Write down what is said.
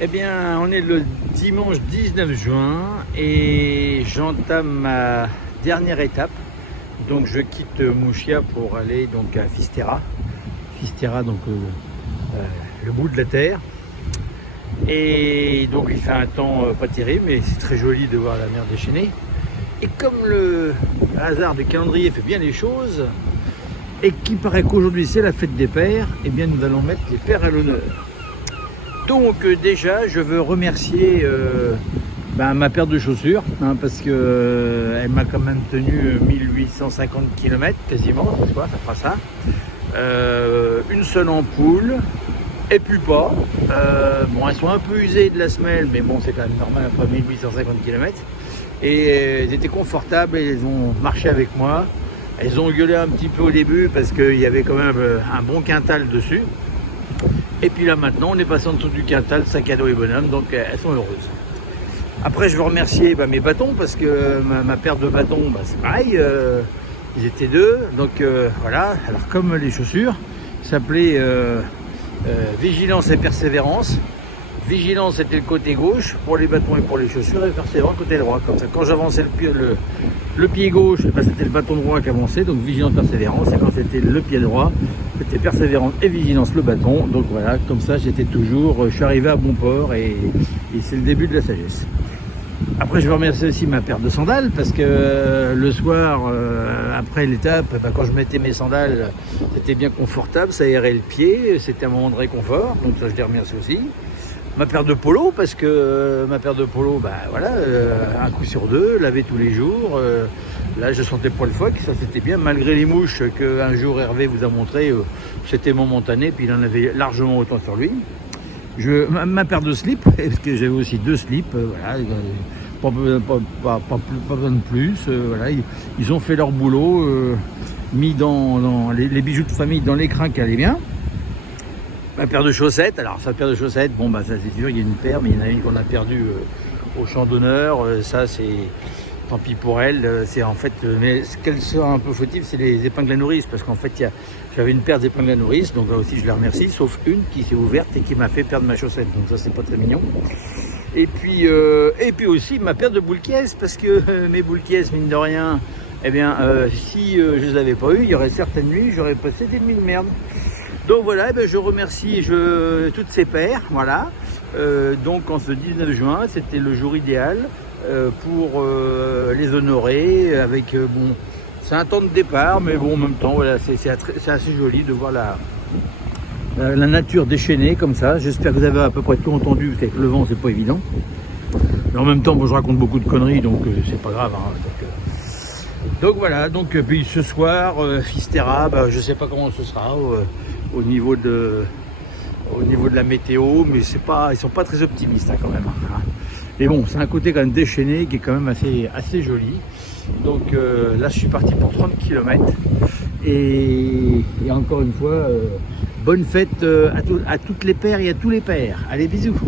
Eh bien, on est le dimanche 19 juin et j'entame ma dernière étape. Donc, je quitte Mouchia pour aller donc à Fisterra. Fisterra, donc le bout de la terre. Et donc, il fait un temps pas terrible, mais c'est très joli de voir la mer déchaînée. Et comme le hasard du calendrier fait bien les choses, et qu'il paraît qu'aujourd'hui c'est la fête des pères, eh bien, nous allons mettre les pères à l'honneur. Donc déjà, je veux remercier ma paire de chaussures, parce que elle m'a quand même tenu 1850 km quasiment, ça fera ça. Une seule ampoule, et puis pas. Elles sont un peu usées de la semelle, mais bon, c'est quand même normal après 1850 km. Et elles étaient confortables, et elles ont marché avec moi. Elles ont gueulé un petit peu au début parce qu'il y avait quand même un bon quintal dessus. Et puis là maintenant, on est passé en dessous du quintal, sac à dos et bonhomme, donc elles sont heureuses. Après, je veux remercier mes bâtons parce que ma paire de bâtons, c'est pareil, ils étaient deux. Donc voilà, alors comme les chaussures, ça s'appelait Vigilance et Persévérance. Vigilance c'était le côté gauche pour les bâtons et pour les chaussures, et Persévérance côté droit. Comme ça, quand j'avançais le pied gauche, c'était le bâton droit qui avançait, donc Vigilance, Persévérance. Et quand c'était le pied droit, c'était Persévérance et Vigilance le bâton. Donc voilà, comme ça j'étais toujours, je suis arrivé à bon port et c'est le début de la sagesse. Après, je veux remercier aussi ma paire de sandales parce que le soir, après l'étape, quand je mettais mes sandales, c'était bien confortable, ça aérait le pied, c'était un moment de réconfort, donc ça je les remercie aussi. Ma paire de polo, parce que ma paire de polo, un coup sur deux, laver tous les jours. Là, je sentais pas le phoque, ça c'était bien, malgré les mouches qu'un jour Hervé vous a montré, c'était momentané, puis il en avait largement autant sur lui. Ma paire de slips, parce que j'avais aussi deux slips, pas besoin de plus. Ils ont fait leur boulot, mis dans les bijoux de famille dans l'écrin qui allait bien. Ma paire de chaussettes, alors sa paire de chaussettes, ça c'est dur, il y a une paire, mais il y en a une qu'on a perdue au champ d'honneur, ça c'est tant pis pour elle, c'est en fait, mais ce qu'elle sera un peu fautive, c'est les épingles à nourrice, parce qu'en fait j'avais une paire d'épingles à nourrice, donc là aussi je la remercie, sauf une qui s'est ouverte et qui m'a fait perdre ma chaussette, donc ça c'est pas très mignon. Et puis aussi ma paire de boules caisses, parce que mes boules caisses, mine de rien, si je les avais pas eues, il y aurait certaines nuits, j'aurais passé des nuits de merde. Donc voilà, je remercie toutes ces paires, voilà. Donc en ce 19 juin, c'était le jour idéal pour les honorer avec, c'est un temps de départ, mais bon, en même temps, voilà, c'est assez joli de voir la nature déchaînée comme ça. J'espère que vous avez à peu près tout entendu, parce qu'avec le vent, c'est pas évident. Mais en même temps, je raconte beaucoup de conneries, donc c'est pas grave. Donc voilà, puis ce soir, Fisterra, je sais pas comment ce sera au niveau de la météo, mais ils sont pas très optimistes quand même. Mais bon, c'est un côté quand même déchaîné qui est quand même assez joli. Donc là, je suis parti pour 30 km. Et encore une fois, bonne fête à toutes les pères et à tous les pères. Allez, bisous.